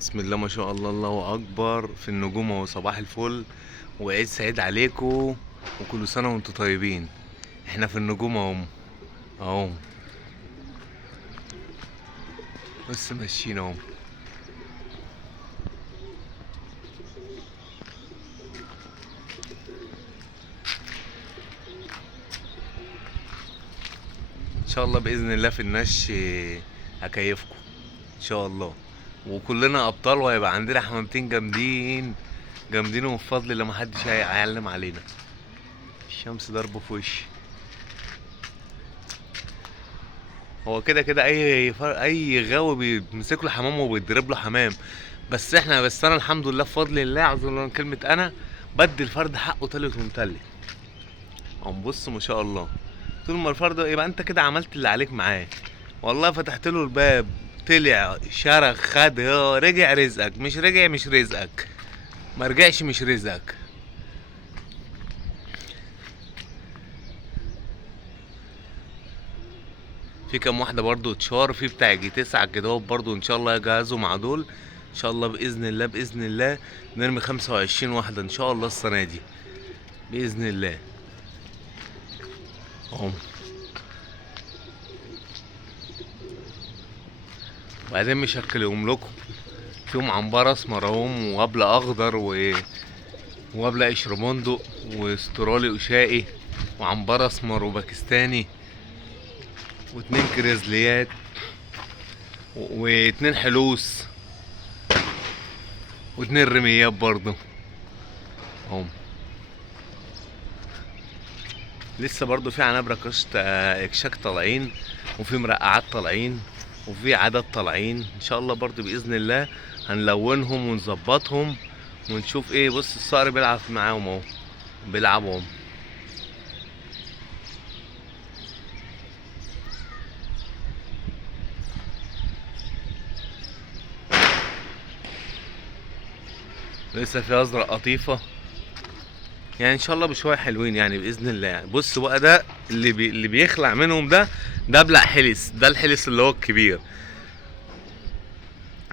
بسم الله ما شاء الله، الله اكبر في النجوم اهو. صباح الفل وعيد سعيد عليكم، وكل سنه وانتم طيبين. احنا في النجوم اهو اهو، بس ماشيين اهو. ان شاء الله باذن الله في النش هكيفكم ان شاء الله، وكلنا ابطال، وهيبقى عندنا حمامتين جامدين جامدين، وبفضل الله محدش هيعلم علينا. الشمس ضربه في وشي. هو كده كده اي غاوي بيمسك له حمام وبيضرب له حمام. بس انا الحمد لله بفضل الله عز وجل، كلمه انا بدي الفرد حقه تالت ومتلت. قام بص ما شاء الله، طول ما الفرد يبقى انت كده عملت اللي عليك معاه. والله فتحت له الباب، طلع شرخ خد رجع رزقك، مش رجع مش رزقك، ما رجعش مش رزقك. في كام واحده برضو اتشار في بتاع يجي 9 كده برضو، ان شاء الله يجهزوا مع دول ان شاء الله باذن الله. باذن الله نرمي 25 واحده ان شاء الله السنه دي باذن الله. اهم. وبعدين مش هاكلهم لكم، فيهم عنبر اسمر اهم، وابله اخضر وابله قشر بندق، واسترالي اشائي، وعنبر اسمر وباكستاني، واتنين كريزليات، واتنين حلوس، واتنين رميات برضه اهم. لسه برضو في عنابرة اكشاك طالعين، وفي مرقعات طالعين، وفي عدد طالعين ان شاء الله برضو باذن الله. هنلونهم ونظبطهم ونشوف ايه. بص الصقر بيلعب معاهم اهو، بيلعبهم. لسه في ازرق قطيفه، يعني ان شاء الله بشويه حلوين يعني باذن الله. يعني بص بقى، ده اللي بيخلع منهم ده بلع حلس، ده الحلس اللي هو الكبير.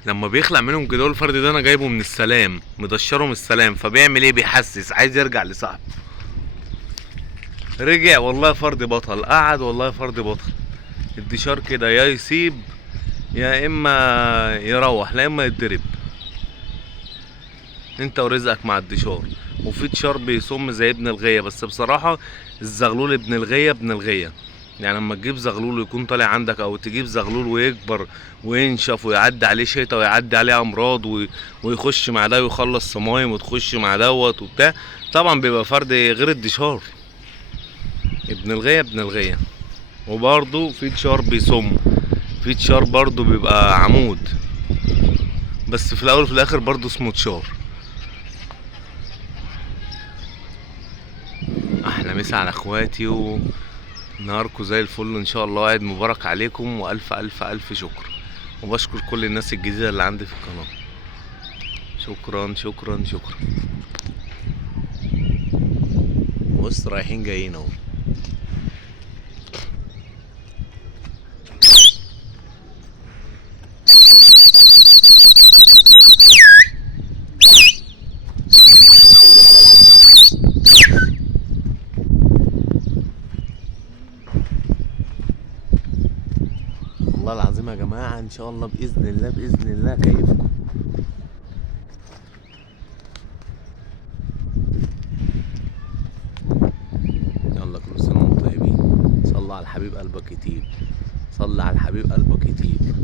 لما بيخلع منهم كده الفرد ده انا جايبه من السلام، مدشره من السلام، فبيعمل ايه؟ بيحسس عايز يرجع لصاحبه. رجع والله فرد بطل، قعد والله فرد بطل. الدشار كده يا يسيب يا اما يروح، لا اما يتضرب. انت ورزقك مع الدشار. وفي دشار بيصم زي ابن الغية، بس بصراحة الزغلول ابن الغية ابن الغية. يعني لما تجيب زغلول ويكون طالع عندك، او تجيب زغلول ويكبر وينشف ويعدي عليه شتا ويعدي عليه امراض ويخش مع ده ويخلص صمايم وتخش مع دوت وبتاع، طبعا بيبقى فرد غير الدشار. ابن الغية ابن الغية. وبرضه في تشار بيصم، في تشار برضه بيبقى عمود، بس في الاول وفي الاخر برضه اسمه تشار. احلى مسا على اخواتي، ونهاركم زي الفل ان شاء الله. عيد مبارك عليكم، والف الف الف شكر. وبشكر كل الناس الجديدة اللي عندي في القناة. شكرا شكرا شكرا. بص رايحين جايين اهو. والله العظيم يا جماعة ان شاء الله باذن الله باذن الله كيفكم. يلا كل سنة وانتم طيبين. صلى على الحبيب قلبك يطيب، صلى على الحبيب قلبك يطيب.